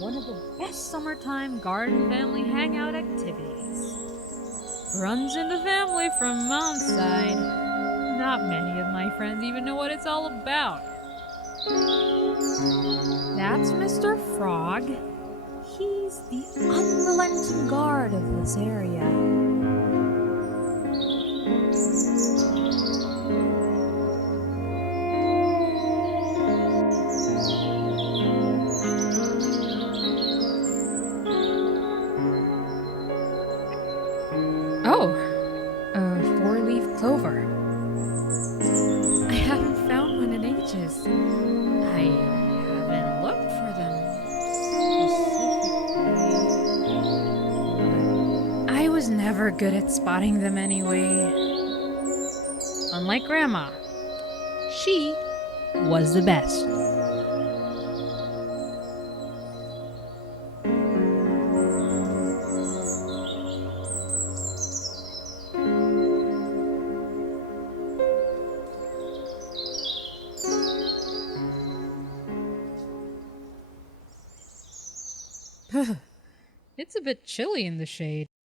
one of the best summertime garden family hangout activities. Runs in the family from mom's side. Not many of my friends even know what it's all about. That's Mr. Frog. He's the unrelenting guard of this area. Oh, a four-leaf clover. I haven't found one in ages. I haven't looked for them specifically. I was never good at spotting them anyway. Unlike Grandma, she was the best. It's a bit chilly in the shade.